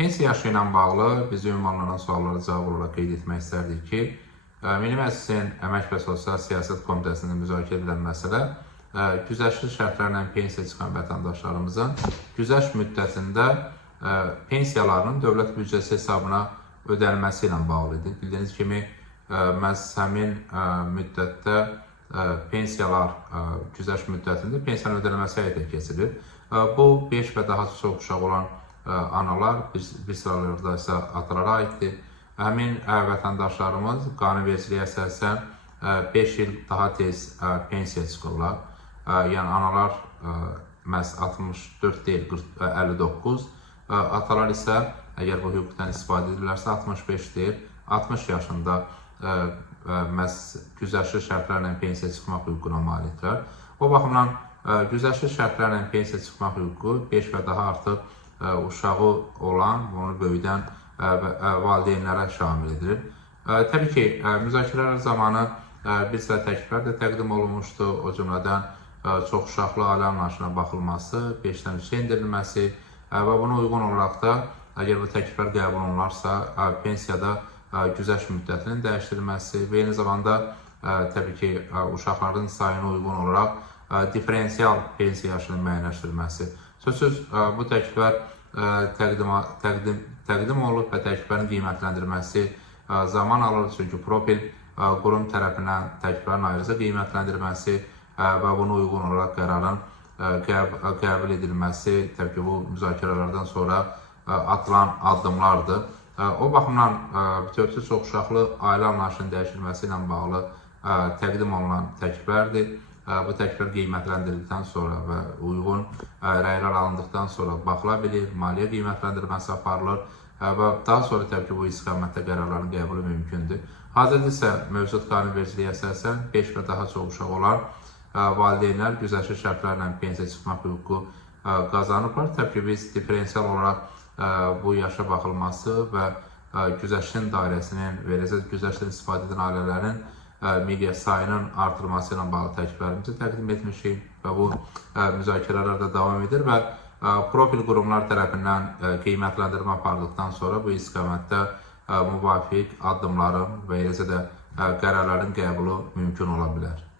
Pensiya yaşı ilə bağlı bizi ünvanlanan suallara cavab olaraq qeyd etmək istərdik ki, Milli Məclisin Əmək və Sosial Siyasət Komitəsində müzakirə edilən məsələ güzəştli şərtlərlə pensiya çıxan vətəndaşlarımızın güzəşt müddətində pensiyalarının dövlət büdcəsi hesabına ödənilməsi ilə bağlı idi. Bildiyiniz kimi, məhz həmin müddətdə pensiyalar güzəşt müddətində pensiyanın ödənilməsi həyata keçirilir. Bu, 5 və daha çox uşaq olan analar, bir sıralarda isə atalara aiddir. Həmin vətəndaşlarımız qanunvericiliyə əsasən 5 il daha tez pensiya çıxırlar. Yəni, analar məhz 64 deyil, 59, atalar isə əgər bu hüquqdan istifadə edirlərsə 65 deyil, 60 yaşında məhz güzəştli şərtlərlə pensiya çıxmaq hüququna malikdirlər. O baxımdan güzəştli şərtlərlə pensiya çıxmaq hüququ 5 və daha artıq uşağı olan, onu böyüdən valideynlərə şamil edilir. Təbii ki, müzakirələr zamanı bir sıra təkliflər də təqdim olunmuşdu. O cümlədən çox uşaqlı ailə anlayışına baxılması, 5-dən 3-ə endirilməsi və buna uyğun olaraq da, əgər bu təkliflər qəbul olunarsa, pensiyada güzəşt müddətinin dəyişdirilməsi və eyni zamanda təbii ki, uşaqların sayına uyğun olaraq diferensial pensiya yaşının müəyyənləşdirilməsi. Sözsüz, bu təkliflər təqdim olunub və təkliflərin qiymətləndirilməsi zaman alır. Çünki profil qurum tərəfindən təkliflərin ayrıca qiymətləndirilməsi və buna uyğun olaraq qərarın qəbul edilməsi, təbii ki, bu müzakirələrdən sonra atılan addımlardır. O baxımdan bütövlükdə çox uşaqlı ailə anlayışının dəyişilməsi ilə bağlı təqdim olunan təkliflərdir. Bu təkliflər qiymətləndirildikdən sonra və uyğun rəylər alındıqdan sonra baxıla bilir, maliyyə qiymətləndirməsi aparılır və daha sonra təbii ki, bu istiqamətdə qərarların qəbulu mümkündür. Hazırda isə mövcud qanunvericiliyə əsasən 5 və daha çox uşaq olan valideynlər güzəştli şərtlərlə pensiya çıxmaq hüququ qazanıblar. Təbii ki, biz diferensial olaraq bu yaşa baxılması və güzəştin dairəsinin, verəcək güzəştdən istifadə edən ailələrin sayının artırılması ilə bağlı təkliflərimizi təqdim etmişik və bu müzakirələr də davam edir və profil qurumlar tərəfindən qiymətləndirmə apardıqdan sonra bu istiqamətdə müvafiq addımların və eləcə də qərarların qəbulu mümkün ola bilər.